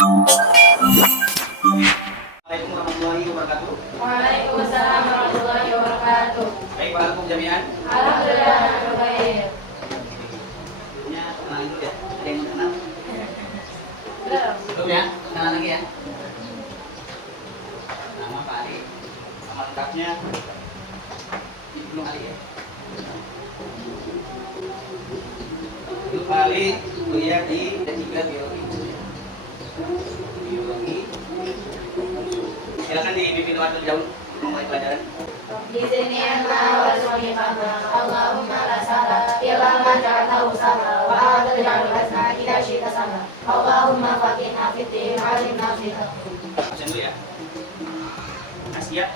Assalamualaikum warahmatullahi wabarakatuh. Waalaikumsalam warahmatullahi wabarakatuh. Baik, Pak Hukum Jami'an. Alhamdulillah, baik. Sebelumnya kenalin dulu ya. Ada yang mau kenal? Belum. Belum ya? Kenalan lagi ya. Nama Pak Ali. Nama lengkapnya Ibnu Ali ya. Ibnu Ali kuliah di D3 Biologi. Biologi. Silakan dipimpin waktu jauh memulai pelajaran. Di sini ana wa subhanaka Allahumma la sahala illa ma ja'altahu sahla wa anta taj'alul hasana idza syi'ta sahla. Allahumma faqihna fid din 'allimna fid din. Absen dulu ya. Asia.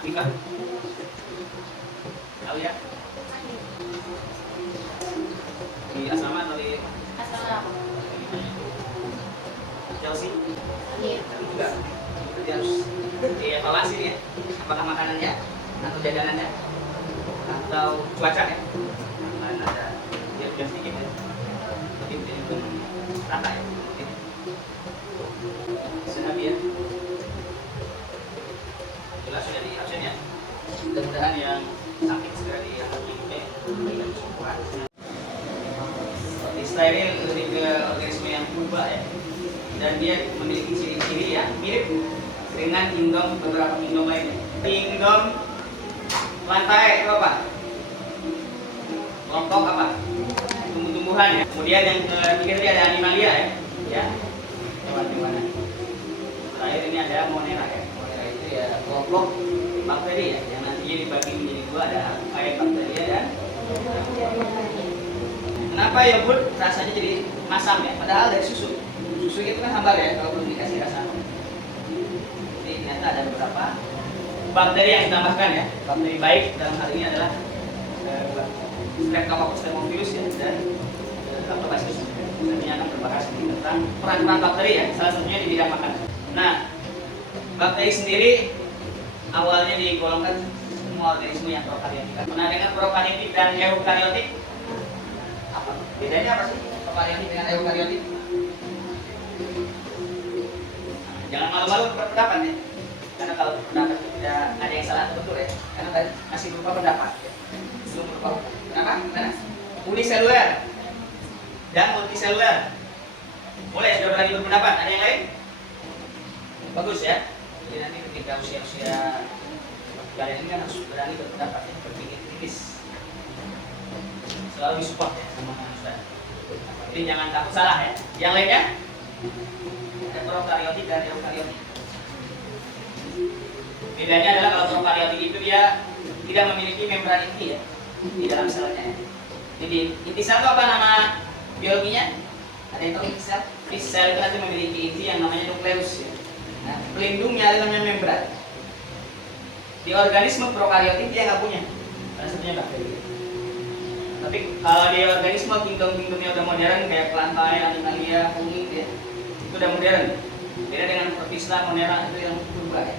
Afifah. Tahu ya? Di asrama atau di Assalamualaikum. Chelsea? Iya. Tapi juga berarti harus dievaluasi ya. Apakah makanannya atau jajanannya atau cuaca ya? Kemarin ada hujan sedikit ya. Tapi belum rata ya. Senabi ya. Jelas sudah di absen ya. Mudah-mudahan yang sakit segera diangkat dan kesembuhan. Istilahnya ini lebih ke organisme yang berubah ya. Dan dia memiliki ciri-ciri ya mirip dengan kingdom beberapa kingdom lainnya. Kingdom lantai itu apa? Kelompok apa? Tumbuh-tumbuhan ya. Kemudian yang ketiga tadi ada animalia ya, hewan-hewan. Terakhir ini ada monera ya. Monera itu ya kelompok bakteri ya, yang nantinya dibagi menjadi dua, ada kayak bakteria dan kenapa yogurt rasanya jadi masam ya? Padahal dari susu. Susu itu kan hambar ya kalau belum dikasih rasa. Jadi ternyata ada beberapa bakteri yang ditambahkan ya. Bakteri baik dalam hal ini adalah Streptococcus thermophilus ya dan Lactobacillus. Nantinya akan berbahas tentang peran-peran bakteri ya. Salah satunya di bidang makanan. Nah, bakteri sendiri awalnya digolongkan semua organisme yang prokaryotik. Pernah dengar prokaryotik dan eukaryotik? Apa? Bedanya apa sih prokaryotik dengan eukaryotik? Jangan malu-malu berpendapat ya, karena kalau pendapat tidak ada yang salah atau betul ya, karena masih berupa pendapat ya. Belum berupa kenapa? Karena uniseluler dan multiseluler. Boleh sudah berani berpendapat, ada yang lain? Bagus ya. Jadi nanti ketika usia-usia kalian ini kan harus berani berpendapat ya, berpikir kritis. Selalu disupport ya sama Ustaz. Jadi jangan takut salah ya. Yang lainnya? Ada prokaryotik dan eukaryotik. Bedanya adalah kalau prokaryotik itu dia tidak memiliki membran inti ya di dalam selnya. Jadi inti sel itu apa nama biologinya? Ada yang tahu inti sel? Inti sel itu nanti memiliki inti yang namanya nukleus ya. Nah, pelindungnya adalah namanya membran. Di organisme prokaryotik dia nggak punya, salah satunya bakteri. Tapi kalau di organisme kingdom-kingdomnya udah modern kayak plantae, animalia, fungi ya, itu udah modern. Beda dengan Protista, monera itu yang berubah ya.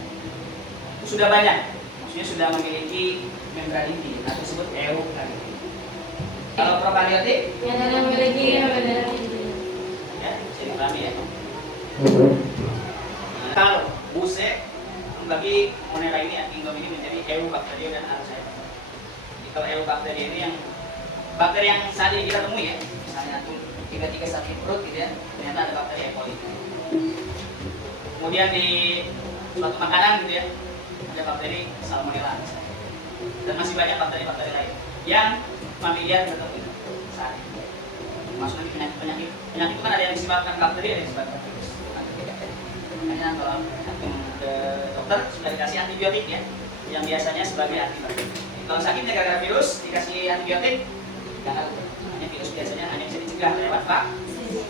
Itu sudah banyak, maksudnya sudah memiliki membran inti atau disebut eukaryotik. Kalau prokaryotik Yang ada memiliki membran inti. ya, bisa dipahami ya. Nah, kalau buse membagi monera ini ya, kingdom ini menjadi eubacteria dan archaea. Jadi kalau eubacteria ini yang bakteri yang saat ini kita temui ya, misalnya tuh 3 sakit perut gitu ya, ternyata ada bakteri E. coli. Kemudian di suatu makanan gitu ya, ada bakteri salmonella misalnya. Dan masih banyak bakteri-bakteri lain yang familiar bertemu saat ini. Maksudnya penyakit itu kan ada yang disebabkan bakteri, ada yang disebabkan virus. Makanya kalau ke dokter sudah dikasih antibiotik ya, yang biasanya sebagai antibakteri. Kalau sakitnya gara-gara virus dikasih antibiotik, jangan. Hanya virus biasanya hanya bisa dicegah lewat vaksin.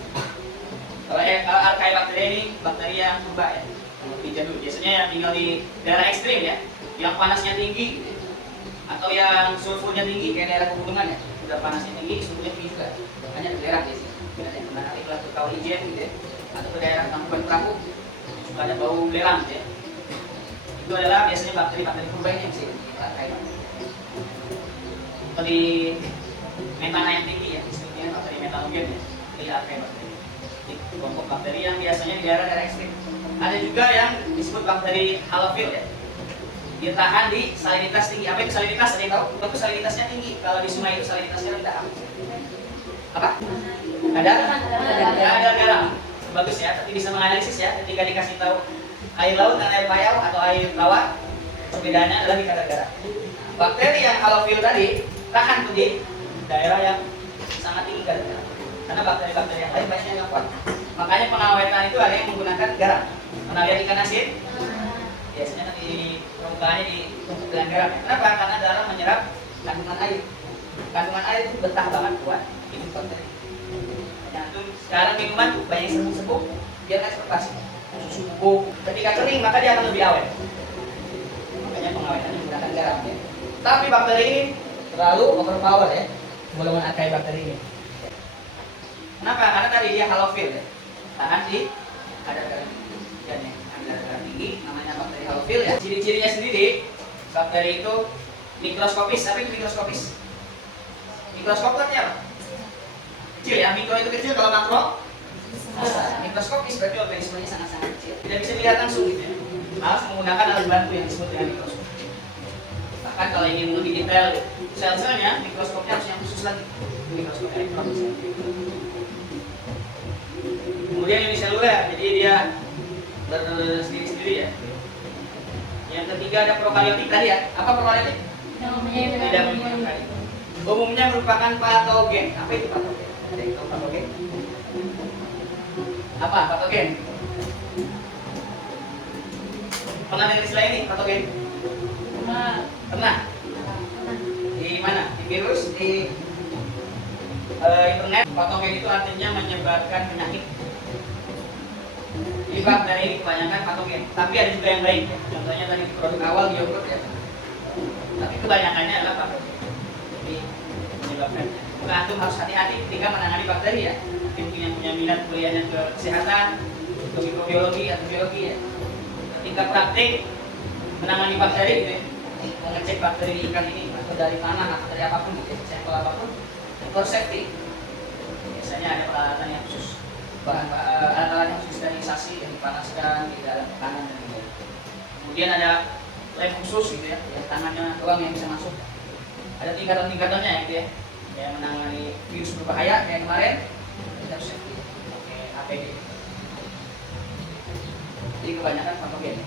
Kalau archaeobacteria ini bakteri yang purba ya, yang lebih jadul. Biasanya yang tinggal di daerah ekstrim ya, yang panasnya tinggi atau yang sulfurnya tinggi kayak daerah pegunungan ya, sudah panasnya tinggi, sulfurnya tinggi juga. Hanya di daerah biasanya. Yang menarik lah ke Kaulijen gitu ya, atau ke daerah Kabupaten Perahu, suka ada bau belerang gitu ya. Itu adalah biasanya bakteri-bakteri purba yang bisa diarchaeobacteria. Atau di metana yang tinggi ya, istilahnya bakteri metanogen ya. bakteri Archaeobakteri. Kelompok bakteri yang biasanya di daerah-daerah ekstrim. Ada juga yang disebut bakteri halofil ya. Dia tahan di salinitas tinggi. Apa itu salinitas? Ada yang tahu? Itu salinitasnya tinggi. Kalau di sungai itu salinitasnya rendah. Apa? Ada garam. Bagus ya, tapi bisa menganalisis ya. Ketika dikasih tahu air laut dan air payau atau air tawar, perbedaannya adalah di kadar garam. Bakteri yang halofil tadi tahan tuh di daerah yang sangat tinggi kadar garam. Karena bakteri-bakteri yang lain banyak yang kuat. Makanya pengawetan itu ada yang menggunakan garam. Pernah lihat ikan asin? Biasanya kan di permukaannya ditumpuk dengan garam. Kenapa? Karena garam menyerap kandungan air. Kandungan air itu betah banget buat hidup bakteri. Jantung sekarang minuman banyak serbuk-serbuk, dia akan fermentasi. Susu bubuk. Ketika kering maka dia akan lebih awet. Makanya pengawetannya menggunakan garam ya. Tapi bakteri ini terlalu overpower ya, golongan Archaeobakteri ini. Kenapa? Karena tadi dia halofil ya, tahan di kadar garam dan yang kadar garam tinggi, namanya bakteri halofil ya. Ciri-cirinya sendiri, bakteri itu mikroskopis. Apa itu mikroskopis? Mikroskop artinya apa? Kecil ya, mikro itu kecil, kalau makro besar. Mikroskopis berarti organismenya sangat-sangat kecil, tidak bisa dilihat langsung gitu ya. Harus menggunakan alat bantu yang disebut dengan mikroskop. Bahkan kalau ingin lebih detail sel-selnya, mikroskopnya harus yang khusus lagi, mikroskop elektron. Kemudian uniseluler, jadi dia bersendiri-sendiri ya. Yang ketiga ada prokaryotik tadi ya. Apa prokaryotik? Tidak memiliki. Umumnya merupakan patogen. Apa itu patogen? Ada yang tahu patogen? Apa patogen? Pernah dengar istilah ini patogen? Pernah? Di mana? Di virus? Di internet? Patogen itu artinya menyebarkan penyakit. Di bakteri ini kebanyakan patogen. Tapi ada juga yang baik. Contohnya tadi produk awal di yogurt ya. Tapi kebanyakannya adalah patogen. Jadi menyebabkan. Maka antum harus hati-hati ketika menangani bakteri ya. Mungkin yang punya minat kuliahnya ke kesehatan, ke mikrobiologi atau biologi ya. Ketika praktik menangani bakteri gitu ya, mengecek bakteri ikan ini atau dari mana atau dari apapun gitu ya, sampel apapun, for safety. Biasanya ada peralatan yang khusus, alat-alat yang khusus sterilisasi yang dipanaskan di dalam tekanan dan lain-lain. Kemudian ada lab khusus gitu ya, tangannya doang yang bisa masuk. Ada tingkatan-tingkatannya gitu ya, yang menangani virus berbahaya kayak kemarin. Kita harus safety pakai APD. Jadi kebanyakan patogen.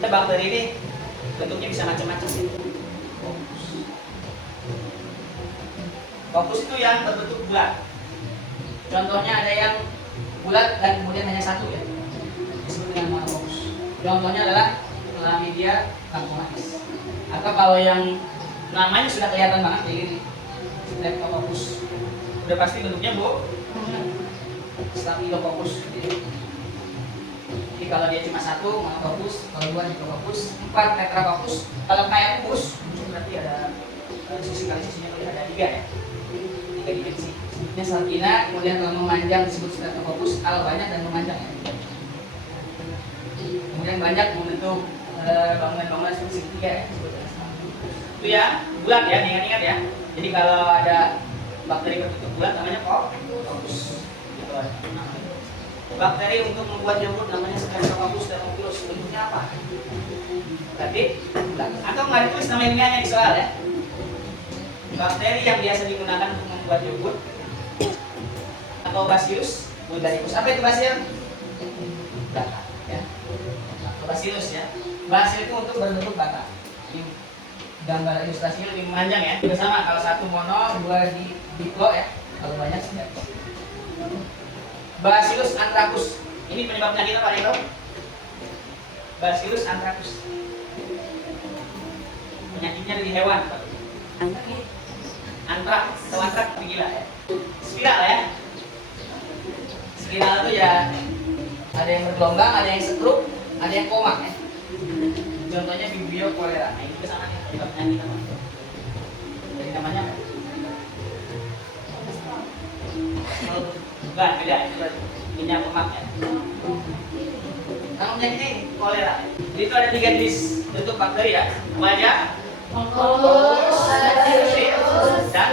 Bakteri ini bentuknya bisa macam-macam sih. Fokus itu yang berbentuk bulat. Contohnya ada yang bulat dan kemudian hanya satu ya, disebut dengan monofokus. Contohnya adalah Chlamydia trachomatis. Atau kalau yang namanya sudah kelihatan banget kayak gini, Streptococcus. Udah pasti bentuknya Staphylococcus. Jadi kalau dia cuma satu monococcus, kalau dua Diplococcus, 4 Tetracoccus. Kalau kayak kubus berarti ada sisi kali sisinya ada 3 ya. 3 dimensi. Ini Salpina, kemudian kalau memanjang disebut Streptococcus, kalau banyak dan memanjang ya. Kemudian banyak membentuk bangunan-bangunan seperti segitiga ya. Itu ya, bulat ya, ingat-ingat ya. Jadi kalau ada bakteri berbentuk bulat namanya Coccus. Gitu aja. Bakteri untuk membuat jamur namanya Streptococcus thermophilus. Bentuknya apa? Tadi bulat. Atau nggak ditulis nama ilmiahnya di soal ya. Bakteri yang biasa digunakan untuk membuat yogurt atau Bacillus bulgaricus. Apa itu Bacillus? Bata ya. Bacillus ya. Bacillus itu untuk berbentuk bata. Gambar ilustrasinya lebih memanjang ya. Juga sama, kalau satu mono, dua diplo ya. Kalau banyak sih ya. Bacillus anthracus. Ini penyebab penyakit apa nih, tahu? Bacillus anthracus. Penyakitnya di hewan. Antrak, atau antrak tapi gila ya. Spiral ya. Spiral itu ya ada yang bergelombang, ada yang setruk, ada yang koma ya. Contohnya Vibrio cholera. Nah, ini sama nih penyebab penyakit apa? Jadi namanya apa? Bukan, beda. Itu minyak lemaknya. Nama penyakit ini kolera. Jadi itu ada 3 jenis bentuk bakteri ya. Apa aja? Dan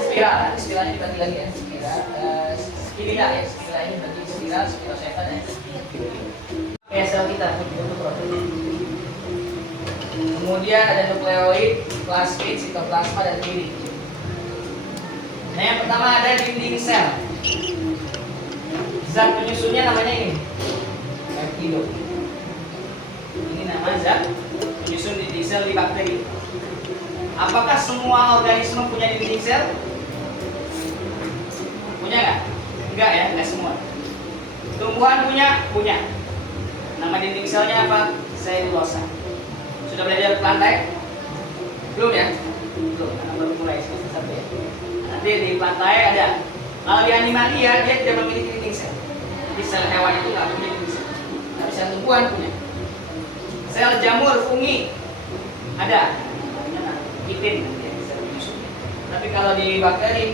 spiral. Spiralnya dibagi lagi ya. spiral ya, spiral ini bagi spiral setan ya. Kayak sel kita untuk protein. Kemudian ada nukleoid, plasmid, sitoplasma dan dinding. Nah yang pertama ada dinding sel. Zat penyusunnya namanya ini, peptido. Ini nama zat penyusun dinding sel di bakteri. Apakah semua organisme punya dinding sel? Punya nggak? Enggak ya, nggak semua. Tumbuhan punya. Nama dinding selnya apa? Selulosa. Sudah belajar plantae? Belum ya? Belum, karena baru mulai semester 1 ya. Nanti di plantae ada. Kalau di animalia dia tidak memiliki dinding sel. Jadi sel hewan itu nggak punya dinding sel. Tapi sel tumbuhan punya. Sel jamur, fungi ada. Kitin ya, sel penyusun. Tapi kalau di bakteri,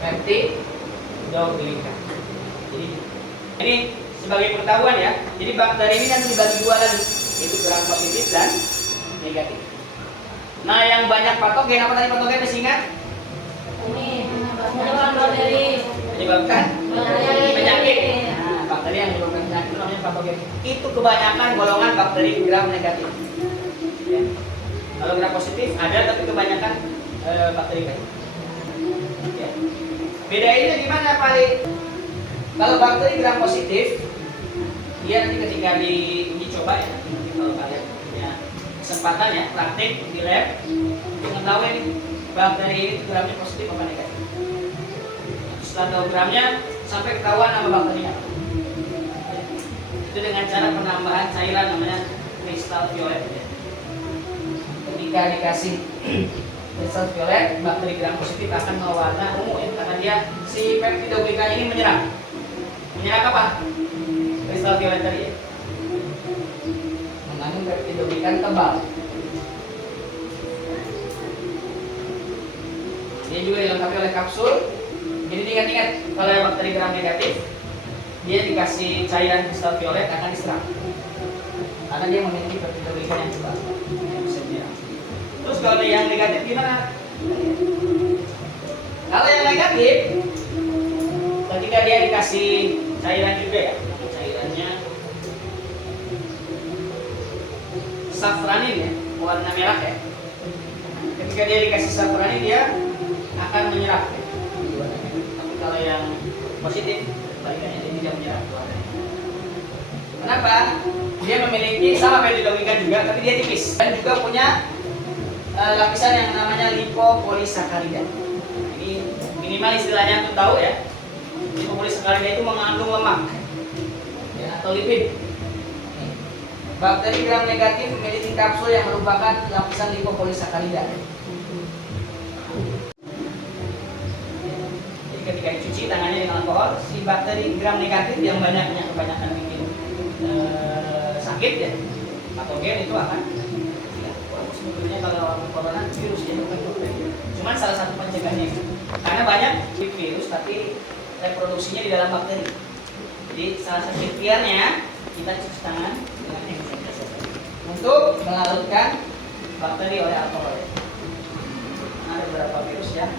peptidoglika. Jadi ini sebagai pengetahuan ya. Jadi bakteri ini kan dibagi dua lagi, yaitu gram positif dan negatif. Nah, yang banyak patogen apa tadi patogen masih ingat? Ini menyebabkan bakteri. Menyebabkan penyakit. Nah, bakteri yang menyebabkan penyakit itu namanya patogen. Itu kebanyakan golongan bakteri gram negatif. Ya. Kalau gram positif ada, tapi kebanyakan bakteri baik. Ya. Bedainnya gimana paling? Kalau bakteri gram positif, dia nanti ketika dicoba ya, nanti kalau kalian punya kesempatan ya, praktik di lab, mengetahui bakteri ini gramnya positif apa negatif. Setelah tahu gramnya, sampai ketahuan nama bakterinya. Itu dengan cara penambahan cairan namanya kristal violet. Ya. Ketika dikasih kristal violet, bakteri gram positif akan mewarna ungu ya, karena dia si peptidoglika ini menyerang. Menyerang apa? Kristal violet tadi ya. Mengandung peptidoglikan tebal. Dia juga dilengkapi oleh kapsul. Jadi ingat-ingat kalau yang bakteri gram negatif, dia dikasih cairan kristal violet akan diserang. Karena dia memiliki peptidoglikan yang tebal. Yang bisa menyerang. Terus kalau yang negatif gimana? Kalau yang negatif, ketika dia dikasih cairan juga ya, cairannya safranin ya, warna merah ya. Ketika dia dikasih safranin dia akan menyerap ya. Tapi kalau yang positif, balikannya dia tidak menyerap warnanya. Kenapa? Dia memiliki sama peptidoglika juga, tapi dia tipis dan juga punya lapisan yang namanya lipopolisakarida. Ini minimal istilahnya untuk tahu ya. Lipopolisakarida itu mengandung lemak ya, atau lipid. Bakteri gram negatif memiliki kapsul yang merupakan lapisan lipopolisakarida. Jadi ketika dicuci tangannya dengan alkohol, si bakteri gram negatif yang kebanyakan bikin sakit ya, patogen itu akan sebetulnya kalau corona virus ya bukan bakteri. Cuman salah satu pencegahannya itu. Karena banyak virus tapi reproduksinya di dalam bakteri. Jadi salah satu ikhtiarnya kita cuci tangan dengan hand sanitizer untuk melarutkan bakteri oleh alkohol. Nah, ada beberapa virus yang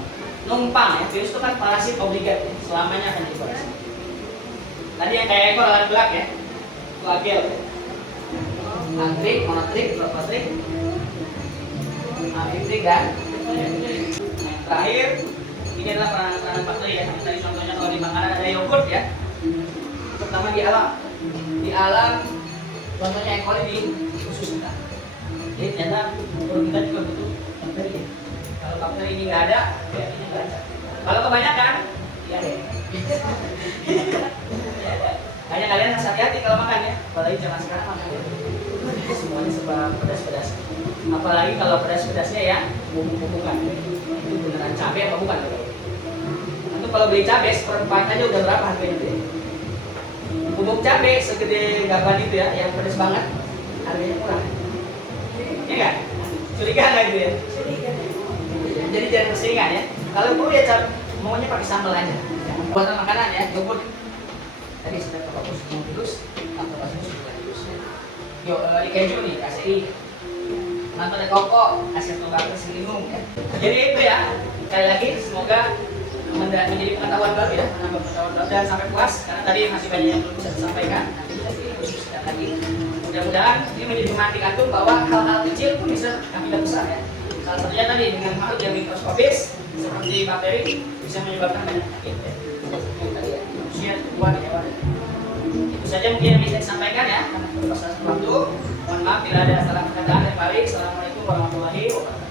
numpang ya. Virus itu kan parasit obligat ya. Selamanya akan jadi parasit. Tadi yang kayak ekor alat belak ya, flagel, antrik, monotrik, prototrik, amfitrik dan yang terakhir ini adalah peranan bakteri ya. Tadi contohnya kalau di makanan ada yogurt ya, terutama di alam contohnya E. coli di usus kita. Jadi ternyata perut kita juga butuh bakteri ya. Kalau bakteri ini nggak ada, ya ini nggak ada. Kalau kebanyakan, ya deh. Hanya kalian harus hati-hati kalau makan ya, apalagi jangan sekarang makan ya. Semuanya serba pedas-pedas. Apalagi kalau pedas-pedasnya ya bumbu-bumbukan. Itu beneran cabai apa bukan? Nanti kalau beli cabai seperempat aja udah berapa harganya tuh ya? Bubuk cabai segede gaban itu ya, yang pedas banget, harganya murah. Iya nggak? Curiga nggak itu ya? Curiga. Jadi jangan keseringan ya. Kalau perlu ya maunya pakai sambal aja. Buatan makanan ya, yogurt. Tadi sudah fokus terus, atau kasus sudah terus. Yo, di keju nih, KCI. Nanti ada koko, aset tobacco selinung ya. Jadi itu ya. Sekali lagi semoga menjadi pengetahuan baru ya, menambah pengetahuan baru dan sampai puas karena tadi masih banyak yang belum bisa disampaikan. Nanti kita diskusikan lagi. Mudah-mudahan ini menjadi pemantik antum bahwa hal-hal kecil pun bisa akibat besar ya. Salah satunya tadi dengan makhluk yang mikroskopis seperti bakteri bisa menyebabkan banyak penyakit ya. Tadi ya, manusia, tumbuhan, hewan. Itu saja mungkin yang bisa disampaikan ya. Karena waktu. Mohon maaf bila ada salah perkataan yang balik. Assalamualaikum warahmatullahi wabarakatuh.